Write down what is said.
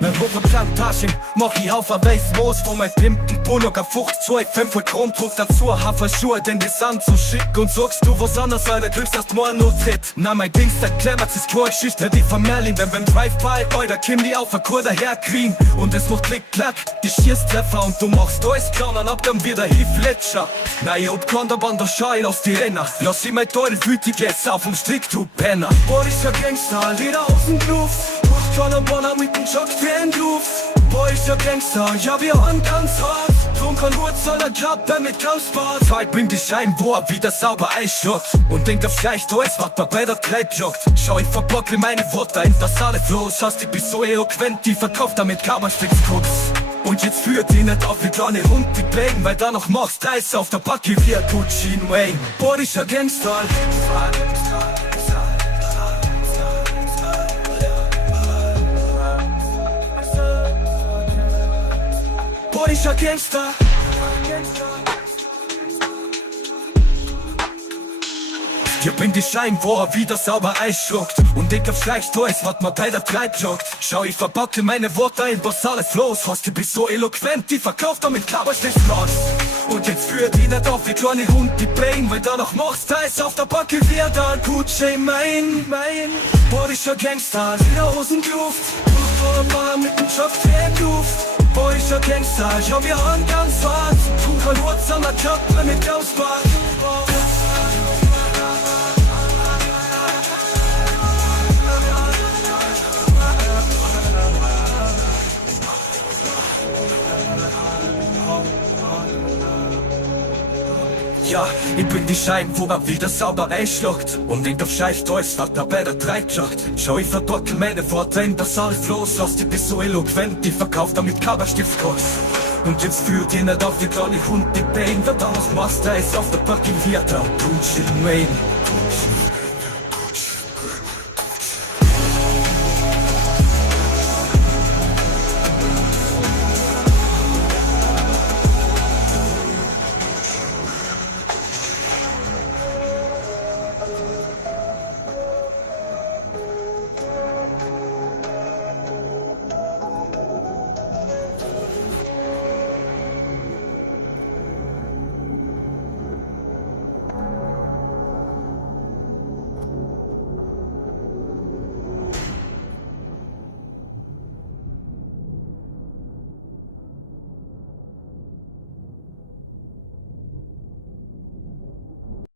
Mein Rufe Plantagen, mach ich auf ein weiß Moos, wo mein Pimpen Pullover 525 voll Grunddruck dazu, Haferschuhe, denn die sind so schick und sagst du was anderes, weil der Glücks erst morgen noch tritt. Na mein Dings, der klemmert ist keine Geschichte, die von Merlin, denn beim Drive-By, bei der Kim die auf der Kur daherkriegen und es macht Klick-Klack, die Schießtreffer und du machst alles klar, und ab dann wieder Fletcher. Na ich hab keinen Band, der Schei aus die Renner, lass ich mein teures wütiges auf dem Strick, du Penner. Boah, ich ja Gangster, Lieder aus dem Bluff, macht keiner Bonner mit dem Jock für ein Groove. Boah, ich ja Gangster, ja wir haben ganz hart, drum kann Wurz an der Klappe mit Kampfsport. Zeit bringt die Scheinbohr wieder sauber einschockt und denkt auf gleich da ist, was bei der Kleid joggt. Schau, ich verbockle meine Worte in das alle Flows, hast die bis so eloquent, die verkauft damit Kabersticks-Cooks. Und jetzt führt die nicht auf wie kleine Hund, die prägen, weil da noch machst Eis auf der Backe wie ein Gucci Wayne. Boah, ich ja Gangster. Boah, ich ja Gangster. Hier bin die Scheinbohr wieder sauber einschluckt und ich auf gleich da ist, was man bei der Treib joggt. Schau, ich verbocke meine Worte in basales Flows, hast du bist so eloquent, die verkauft damit Klaberstift raus. Und jetzt führt die nicht auf wie kleine Hund, die Brain, weil da noch machst Eis auf der Backe wie ein Gucci mein. Boah, ich ja Gangster, Lederhosen Kluft, Bar mit dem Job für ein Kluft. Boah, ich ja Gangster, ja wir haben ganz hart, tun kein Wurz an der Klappe mit Kampfsport. Ja, ich bin die Scheinwober wieder sauber einschlacht und denk auf Scheiß da ist, was da bei der Treib joggt. Schau, ich verdockel meine Worte in das alles Floß, lass die bis so eloquent, die verkauft damit Kaberstift groß. Und jetzt führt ihr nicht auf wie kleine Hund, die Pain, wer da was machst, da ist auf der Backe wie ein Gucci Wayne.